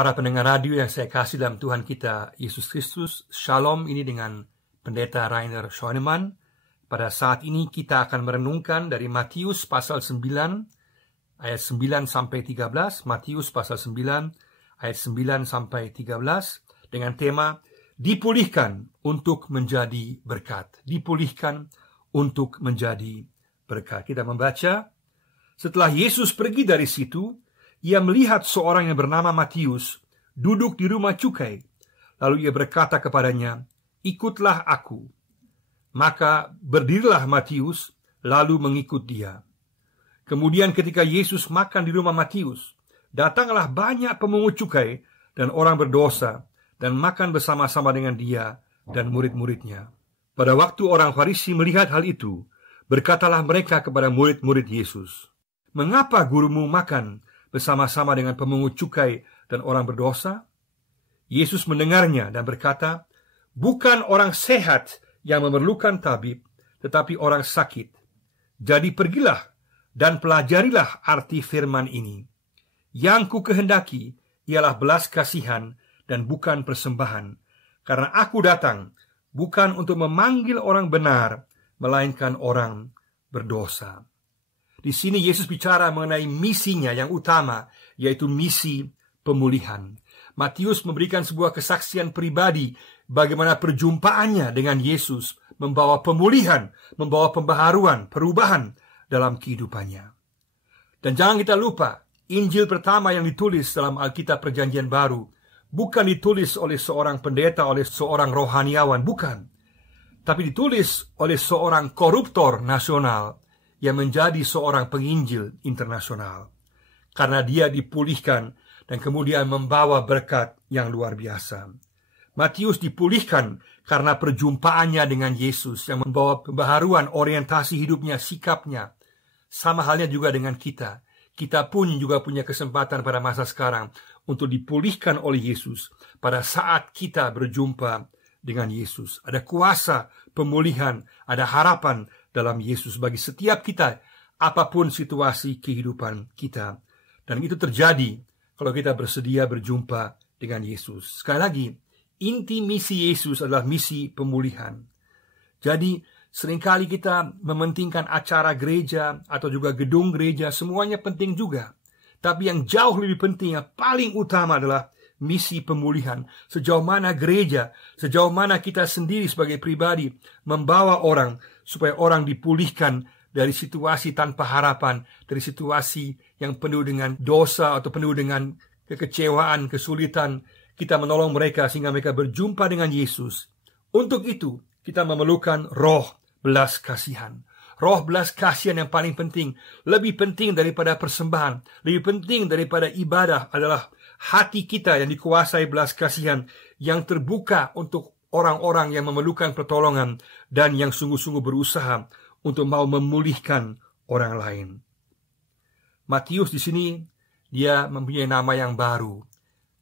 Para pendengar radio yang saya kasih dalam Tuhan kita Yesus Kristus, Shalom. Ini dengan Pendeta Rainer Schoenemann. Pada saat ini kita akan merenungkan dari Matius pasal 9 ayat 9 sampai 13, Matius pasal 9 ayat 9 sampai 13 dengan tema dipulihkan untuk menjadi berkat. Dipulihkan untuk menjadi berkat. Kita membaca, setelah Yesus pergi dari situ, ia melihat seorang yang bernama Matius duduk di rumah cukai. Lalu ia berkata kepadanya, "Ikutlah aku." Maka berdirilah Matius, lalu mengikut dia. Kemudian ketika Yesus makan di rumah Matius, datanglah banyak pemungut cukai dan orang berdosa, dan makan bersama-sama dengan dia dan murid-muridnya. Pada waktu orang Farisi melihat hal itu, berkatalah mereka kepada murid-murid Yesus, "Mengapa gurumu makan bersama-sama dengan pemungut cukai dan orang berdosa?" Yesus mendengarnya dan berkata, "Bukan orang sehat yang memerlukan tabib, tetapi orang sakit. Jadi pergilah dan pelajarilah arti firman ini. Yang ku kehendaki ialah belas kasihan dan bukan persembahan, karena aku datang bukan untuk memanggil orang benar, melainkan orang berdosa." Di sini Yesus bicara mengenai misinya yang utama, yaitu misi pemulihan. Matius memberikan sebuah kesaksian pribadi bagaimana perjumpaannya dengan Yesus membawa pemulihan, membawa pembaharuan, perubahan dalam kehidupannya. Dan jangan kita lupa, Injil pertama yang ditulis dalam Alkitab Perjanjian Baru bukan ditulis oleh seorang pendeta, oleh seorang rohaniawan, bukan. Tapi ditulis oleh seorang koruptor nasional yang menjadi seorang penginjil internasional. Karena dia dipulihkan dan kemudian membawa berkat yang luar biasa. Matius dipulihkan karena perjumpaannya dengan Yesus yang membawa pembaharuan orientasi hidupnya, sikapnya. Sama halnya juga dengan kita. Kita pun juga punya kesempatan pada masa sekarang untuk dipulihkan oleh Yesus pada saat kita berjumpa dengan Yesus. Ada kuasa pemulihan, ada harapan dalam Yesus bagi setiap kita, apapun situasi kehidupan kita. Dan itu terjadi kalau kita bersedia berjumpa dengan Yesus. Sekali lagi, inti misi Yesus adalah misi pemulihan. Jadi, seringkali kita mementingkan acara gereja atau juga gedung gereja, semuanya penting juga. Tapi yang jauh lebih penting, yang paling utama adalah misi pemulihan. Sejauh mana gereja, sejauh mana kita sendiri sebagai pribadi membawa orang supaya orang dipulihkan dari situasi tanpa harapan, dari situasi yang penuh dengan dosa atau penuh dengan kekecewaan, kesulitan. Kita menolong mereka sehingga mereka berjumpa dengan Yesus. Untuk itu, kita memerlukan roh belas kasihan. Roh belas kasihan yang paling penting, lebih penting daripada persembahan, lebih penting daripada ibadah adalah hati kita yang dikuasai belas kasihan, yang terbuka untuk orang-orang yang memerlukan pertolongan dan yang sungguh-sungguh berusaha untuk mau memulihkan orang lain. Matius di sini dia mempunyai nama yang baru.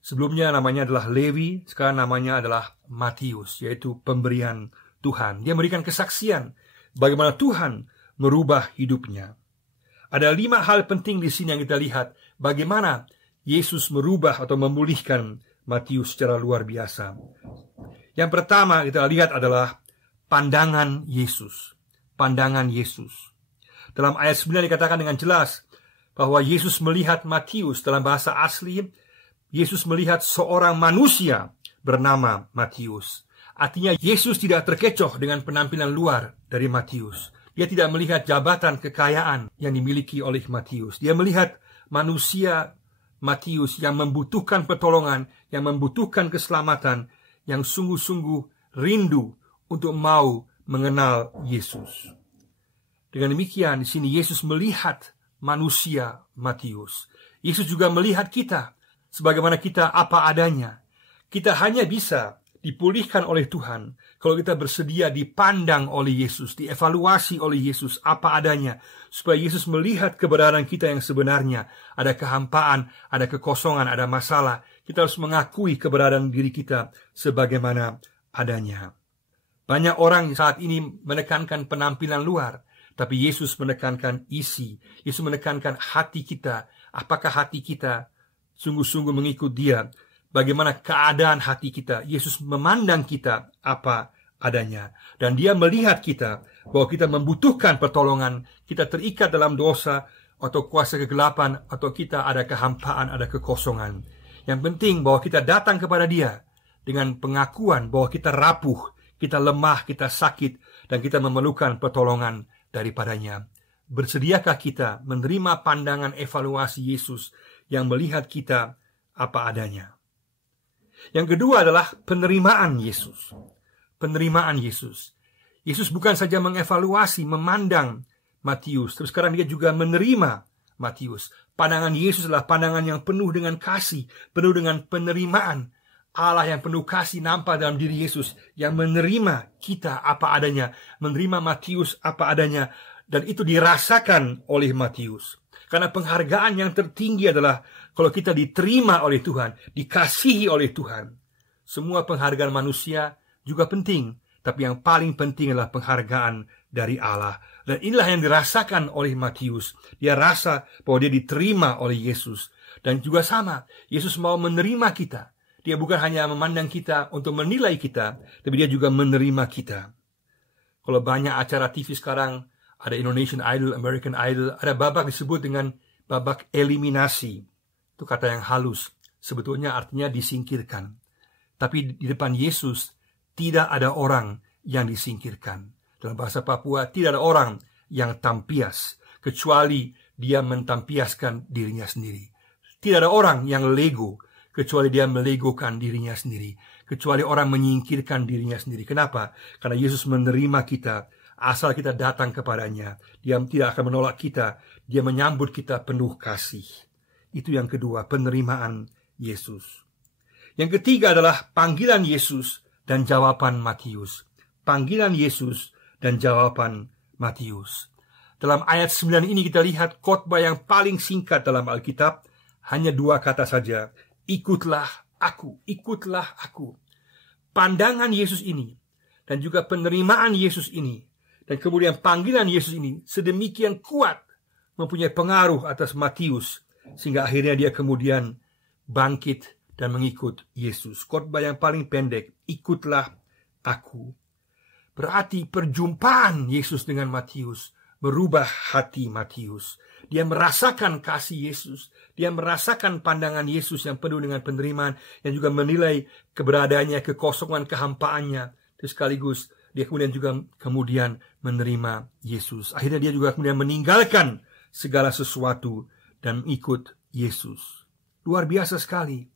Sebelumnya namanya adalah Lewi, sekarang namanya adalah Matius, yaitu pemberian Tuhan. Dia memberikan kesaksian bagaimana Tuhan merubah hidupnya. Ada 5 hal penting di sini yang kita lihat bagaimana Yesus merubah atau memulihkan Matius secara luar biasa. Yang pertama kita lihat adalah pandangan Yesus. Pandangan Yesus. Dalam ayat 9 dikatakan dengan jelas bahwa Yesus melihat Matius. Dalam bahasa asli, Yesus melihat seorang manusia bernama Matius. Artinya Yesus tidak terkecoh dengan penampilan luar dari Matius. Dia tidak melihat jabatan kekayaan yang dimiliki oleh Matius. Dia melihat manusia Matius yang membutuhkan pertolongan, yang membutuhkan keselamatan, yang sungguh-sungguh rindu untuk mau mengenal Yesus. Dengan demikian di sini Yesus melihat manusia Matius. Yesus juga melihat kita sebagaimana kita apa adanya. Kita hanya bisa dipulihkan oleh Tuhan kalau kita bersedia dipandang oleh Yesus, dievaluasi oleh Yesus apa adanya, supaya Yesus melihat keberadaan kita yang sebenarnya. Ada kehampaan, ada kekosongan, ada masalah. Kita harus mengakui keberadaan diri kita sebagaimana adanya. Banyak orang saat ini menekankan penampilan luar, tapi Yesus menekankan isi. Yesus menekankan hati kita. Apakah hati kita sungguh-sungguh mengikut Dia, bagaimana keadaan hati kita. Yesus memandang kita apa adanya, dan Dia melihat kita bahwa kita membutuhkan pertolongan, kita terikat dalam dosa atau kuasa kegelapan, atau kita ada kehampaan, ada kekosongan. Yang penting bahwa kita datang kepada Dia dengan pengakuan bahwa kita rapuh, kita lemah, kita sakit, dan kita memerlukan pertolongan daripadanya. Bersediakah kita menerima pandangan evaluasi Yesus yang melihat kita apa adanya? Yang kedua adalah penerimaan Yesus. Penerimaan Yesus. Yesus bukan saja mengevaluasi, memandang Matius, terus sekarang Dia juga menerima Matius. Pandangan Yesus adalah pandangan yang penuh dengan kasih, penuh dengan penerimaan. Allah yang penuh kasih nampak dalam diri Yesus, yang menerima kita apa adanya, menerima Matius apa adanya, dan itu dirasakan oleh Matius. Karena penghargaan yang tertinggi adalah kalau kita diterima oleh Tuhan, dikasihi oleh Tuhan. Semua penghargaan manusia juga penting, tapi yang paling penting adalah penghargaan dari Allah. Dan inilah yang dirasakan oleh Matius. Dia rasa bahwa dia diterima oleh Yesus. Dan juga sama, Yesus mau menerima kita. Dia bukan hanya memandang kita untuk menilai kita, tapi Dia juga menerima kita. Kalau banyak acara TV sekarang, ada Indonesian Idol, American Idol, ada babak disebut dengan babak eliminasi. Itu kata yang halus. Sebetulnya artinya disingkirkan. Tapi di depan Yesus, tidak ada orang yang disingkirkan. Dalam bahasa Papua, tidak ada orang yang tampias, kecuali dia mentampiaskan dirinya sendiri. Tidak ada orang yang lego, kecuali dia melegokan dirinya sendiri. Kecuali orang menyingkirkan dirinya sendiri. Kenapa? Karena Yesus menerima kita, asal kita datang kepadanya. Dia tidak akan menolak kita. Dia menyambut kita penuh kasih. Itu yang kedua, penerimaan Yesus. Yang ketiga adalah panggilan Yesus dan jawaban Matius. Panggilan Yesus dan jawaban Matius. Dalam ayat 9 ini kita lihat khotbah yang paling singkat dalam Alkitab. Hanya 2 kata saja. Ikutlah aku, ikutlah aku. Pandangan Yesus ini dan juga penerimaan Yesus ini dan kemudian panggilan Yesus ini sedemikian kuat mempunyai pengaruh atas Matius, sehingga akhirnya dia kemudian bangkit dan mengikut Yesus. Khotbah yang paling pendek, ikutlah aku. Berarti perjumpaan Yesus dengan Matius merubah hati Matius. Dia merasakan kasih Yesus. Dia merasakan pandangan Yesus yang penuh dengan penerimaan, yang juga menilai keberadaannya, kekosongan, kehampaannya. Terus sekaligus dia kemudian menerima Yesus. Akhirnya dia juga kemudian meninggalkan segala sesuatu dan ikut Yesus. Luar biasa sekali.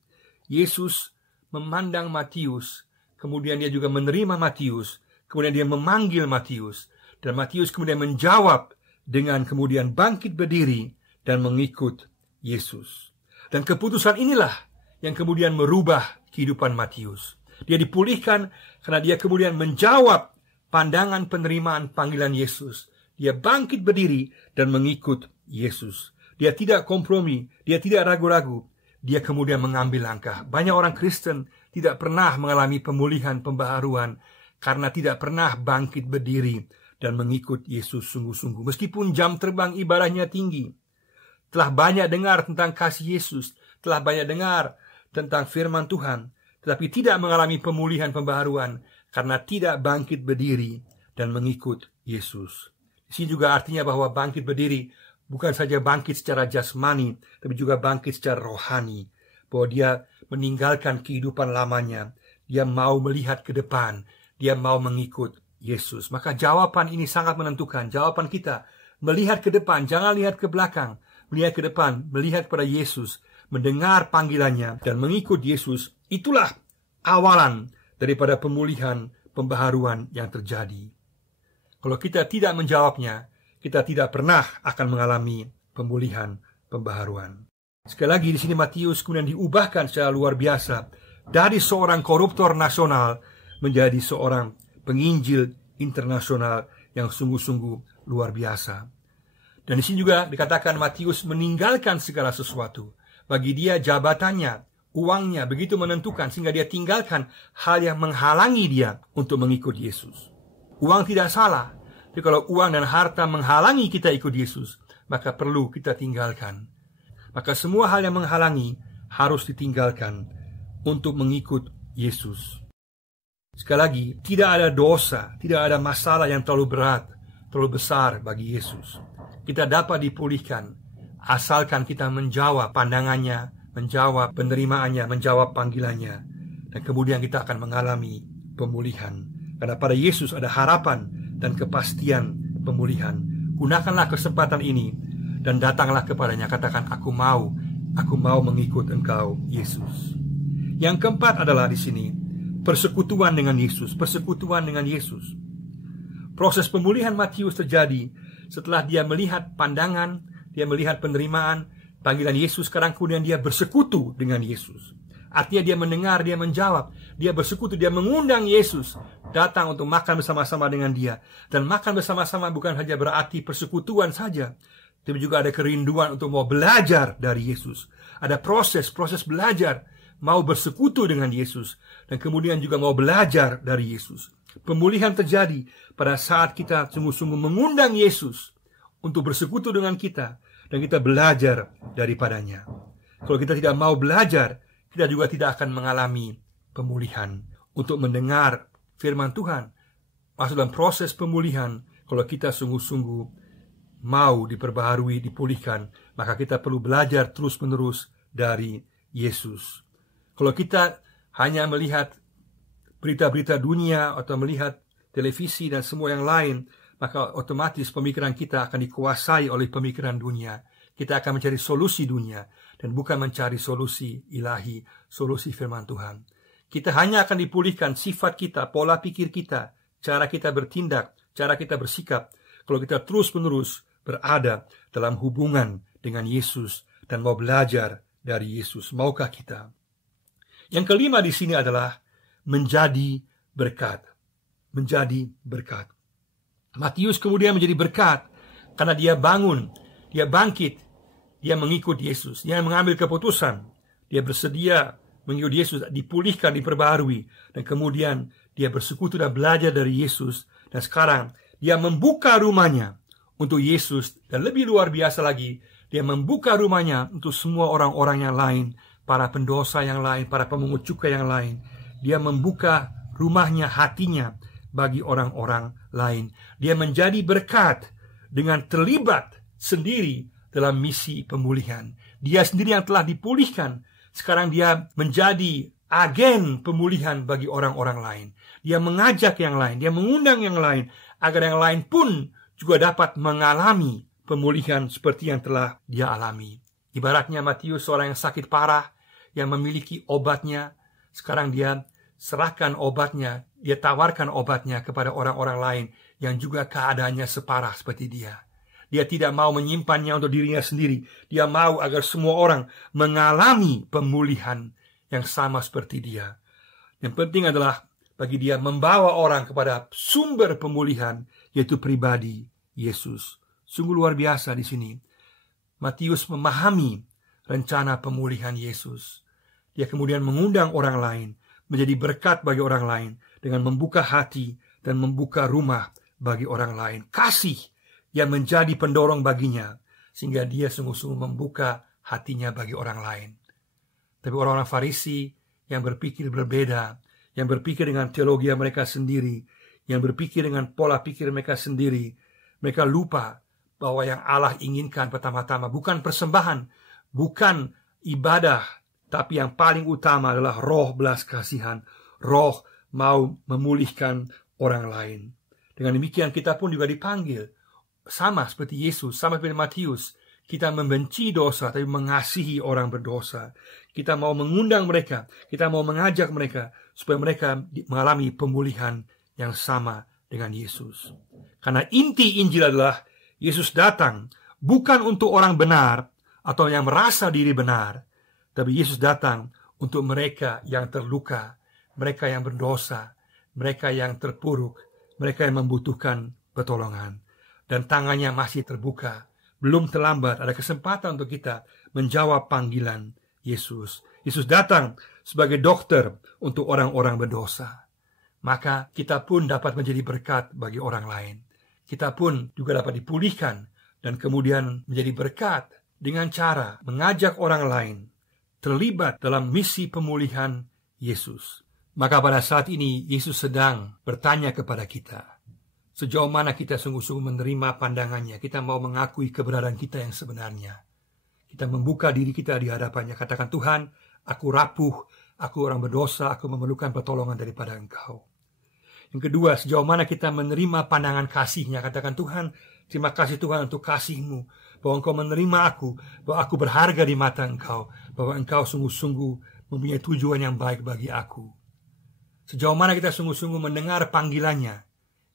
Yesus memandang Matius, kemudian dia juga menerima Matius, kemudian dia memanggil Matius, dan Matius kemudian menjawab dengan kemudian bangkit berdiri dan mengikut Yesus. Dan keputusan inilah yang kemudian merubah kehidupan Matius. Dia dipulihkan karena dia kemudian menjawab pandangan penerimaan panggilan Yesus. Dia bangkit berdiri dan mengikut Yesus. Dia tidak kompromi, dia tidak ragu-ragu. Dia kemudian mengambil langkah. Banyak orang Kristen tidak pernah mengalami pemulihan, pembaharuan, karena tidak pernah bangkit berdiri dan mengikut Yesus sungguh-sungguh. Meskipun jam terbang ibadahnya tinggi, telah banyak dengar tentang kasih Yesus, telah banyak dengar tentang firman Tuhan, tetapi tidak mengalami pemulihan, pembaharuan, karena tidak bangkit berdiri dan mengikut Yesus. Di sini juga artinya bahwa bangkit berdiri bukan saja bangkit secara jasmani, tapi juga bangkit secara rohani. Bahwa dia meninggalkan kehidupan lamanya. Dia mau melihat ke depan. Dia mau mengikut Yesus. Maka jawaban ini sangat menentukan. Jawaban kita, melihat ke depan, jangan lihat ke belakang. Melihat ke depan, melihat pada Yesus, mendengar panggilannya, dan mengikut Yesus. Itulah awalan daripada pemulihan, pembaharuan yang terjadi. Kalau kita tidak menjawabnya, kita tidak pernah akan mengalami pemulihan, pembaharuan. Sekali lagi di sini Matius kemudian diubahkan secara luar biasa dari seorang koruptor nasional menjadi seorang penginjil internasional yang sungguh-sungguh luar biasa. Dan di sini juga dikatakan Matius meninggalkan segala sesuatu. Bagi dia jabatannya, uangnya begitu menentukan sehingga dia tinggalkan hal yang menghalangi dia untuk mengikut Yesus. Uang tidak salah. Tapi kalau uang dan harta menghalangi kita ikut Yesus, maka perlu kita tinggalkan. Maka semua hal yang menghalangi harus ditinggalkan untuk mengikut Yesus. Sekali lagi, tidak ada dosa, tidak ada masalah yang terlalu berat, terlalu besar bagi Yesus. Kita dapat dipulihkan asalkan kita menjawab pandangannya, menjawab penerimaannya, menjawab panggilannya, dan kemudian kita akan mengalami pemulihan. Karena pada Yesus ada harapan dan kepastian pemulihan. Gunakanlah kesempatan ini dan datanglah kepadanya. Katakan, aku mau mengikut Engkau, Yesus. Yang keempat adalah di sini persekutuan dengan Yesus, persekutuan dengan Yesus. Proses pemulihan Matius terjadi setelah dia melihat pandangan, dia melihat penerimaan panggilan Yesus. Sekarang kemudian dia bersekutu dengan Yesus. Artinya dia mendengar, dia menjawab, dia bersekutu, dia mengundang Yesus datang untuk makan bersama-sama dengan dia. Dan makan bersama-sama bukan hanya berarti persekutuan saja, tapi juga ada kerinduan untuk mau belajar dari Yesus. Ada proses belajar, mau bersekutu dengan Yesus, dan kemudian juga mau belajar dari Yesus. Pemulihan terjadi pada saat kita sungguh-sungguh mengundang Yesus untuk bersekutu dengan kita, dan kita belajar daripadanya. Kalau kita tidak mau belajar, kita juga tidak akan mengalami pemulihan. Untuk mendengar firman Tuhan, masuk dalam proses pemulihan, kalau kita sungguh-sungguh mau diperbaharui, dipulihkan, maka kita perlu belajar terus-menerus dari Yesus. Kalau kita hanya melihat berita-berita dunia atau melihat televisi dan semua yang lain, maka otomatis pemikiran kita akan dikuasai oleh pemikiran dunia. Kita akan mencari solusi dunia dan bukan mencari solusi ilahi, solusi firman Tuhan. Kita hanya akan dipulihkan sifat kita, pola pikir kita, cara kita bertindak, cara kita bersikap, kalau kita terus-menerus berada dalam hubungan dengan Yesus dan mau belajar dari Yesus. Maukah kita? Yang kelima di sini adalah menjadi berkat. Menjadi berkat. Matius kemudian menjadi berkat karena dia bangun, dia bangkit, dia mengikut Yesus, dia mengambil keputusan, dia bersedia mengikut Yesus, dipulihkan, diperbaharui, dan kemudian dia bersekutu dan belajar dari Yesus, dan sekarang dia membuka rumahnya untuk Yesus, dan lebih luar biasa lagi, dia membuka rumahnya untuk semua orang-orang yang lain, para pendosa yang lain, para pemungut cukai yang lain. Dia membuka rumahnya, hatinya bagi orang-orang lain. Dia menjadi berkat dengan terlibat sendiri dalam misi pemulihan. Dia sendiri yang telah dipulihkan, sekarang dia menjadi agen pemulihan bagi orang-orang lain. Dia mengajak yang lain, dia mengundang yang lain, agar yang lain pun juga dapat mengalami pemulihan seperti yang telah dia alami. Ibaratnya Matius, seorang yang sakit parah, yang memiliki obatnya, sekarang dia serahkan obatnya, dia tawarkan obatnya kepada orang-orang lain yang juga keadaannya separah seperti dia. Dia tidak mau menyimpannya untuk dirinya sendiri. Dia mau agar semua orang mengalami pemulihan yang sama seperti dia. Yang penting adalah bagi dia membawa orang kepada sumber pemulihan, yaitu pribadi Yesus. Sungguh luar biasa di sini. Matius memahami rencana pemulihan Yesus. Dia kemudian mengundang orang lain, menjadi berkat bagi orang lain, dengan membuka hati dan membuka rumah bagi orang lain. Kasih yang menjadi pendorong baginya, sehingga dia sungguh-sungguh membuka hatinya bagi orang lain. Tapi orang-orang Farisi yang berpikir berbeda, yang berpikir dengan teologi mereka sendiri, yang berpikir dengan pola pikir mereka sendiri, mereka lupa bahwa yang Allah inginkan pertama-tama bukan persembahan, bukan ibadah, tapi yang paling utama adalah roh belas kasihan, roh mau memulihkan orang lain. Dengan demikian kita pun juga dipanggil, sama seperti Yesus, sama seperti Matius, kita membenci dosa tapi mengasihi orang berdosa. Kita mau mengundang mereka, kita mau mengajak mereka supaya mereka mengalami pemulihan yang sama dengan Yesus. Karena inti Injil adalah Yesus datang bukan untuk orang benar atau yang merasa diri benar, tapi Yesus datang untuk mereka yang terluka, mereka yang berdosa, mereka yang terpuruk, mereka yang membutuhkan pertolongan. Dan tangannya masih terbuka. Belum terlambat, ada kesempatan untuk kita menjawab panggilan Yesus. Yesus datang sebagai dokter untuk orang-orang berdosa. Maka kita pun dapat menjadi berkat bagi orang lain. Kita pun juga dapat dipulihkan dan kemudian menjadi berkat dengan cara mengajak orang lain terlibat dalam misi pemulihan Yesus. Maka pada saat ini Yesus sedang bertanya kepada kita, sejauh mana kita sungguh-sungguh menerima pandangannya. Kita mau mengakui keberadaan kita yang sebenarnya. Kita membuka diri kita di hadapannya. Katakan, Tuhan, aku rapuh, aku orang berdosa, aku memerlukan pertolongan daripada Engkau. Yang kedua, sejauh mana kita menerima pandangan kasih-Nya. Katakan, Tuhan, terima kasih Tuhan untuk kasih-Mu, bahwa Engkau menerima aku, bahwa aku berharga di mata Engkau, bahwa Engkau sungguh-sungguh mempunyai tujuan yang baik bagi aku. Sejauh mana kita sungguh-sungguh mendengar panggilannya,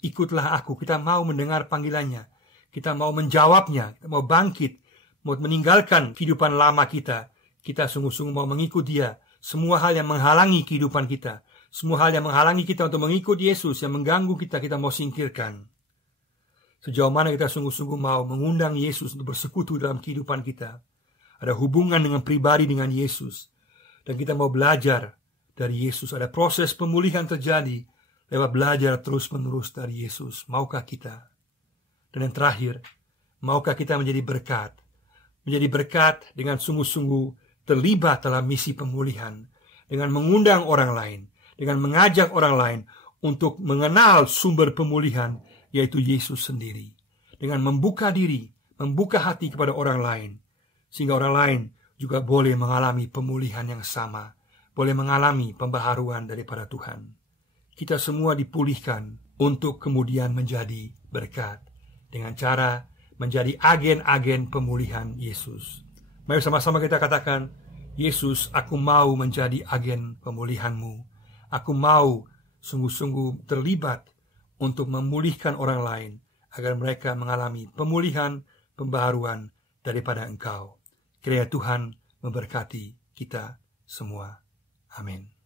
ikutlah aku. Kita mau mendengar panggilannya, kita mau menjawabnya, kita mau bangkit, mau meninggalkan kehidupan lama kita. Kita sungguh-sungguh mau mengikut Dia. Semua hal yang menghalangi kehidupan kita, semua hal yang menghalangi kita untuk mengikut Yesus, yang mengganggu kita, kita mau singkirkan. Sejauh mana kita sungguh-sungguh mau mengundang Yesus untuk bersekutu dalam kehidupan kita, ada hubungan dengan pribadi dengan Yesus, dan kita mau belajar dari Yesus. Ada proses pemulihan terjadi lewat belajar terus-menerus dari Yesus. Maukah kita? Dan yang terakhir, maukah kita menjadi berkat? Menjadi berkat dengan sungguh-sungguh terlibat dalam misi pemulihan, dengan mengundang orang lain, dengan mengajak orang lain untuk mengenal sumber pemulihan, yaitu Yesus sendiri. Dengan membuka diri, membuka hati kepada orang lain, sehingga orang lain juga boleh mengalami pemulihan yang sama, boleh mengalami pembaharuan daripada Tuhan. Kita semua dipulihkan untuk kemudian menjadi berkat dengan cara menjadi agen-agen pemulihan Yesus. Mari sama-sama kita katakan, Yesus, aku mau menjadi agen pemulihan-Mu. Aku mau sungguh-sungguh terlibat untuk memulihkan orang lain, agar mereka mengalami pemulihan, pembaharuan daripada Engkau. Kiranya Tuhan memberkati kita semua. Amin.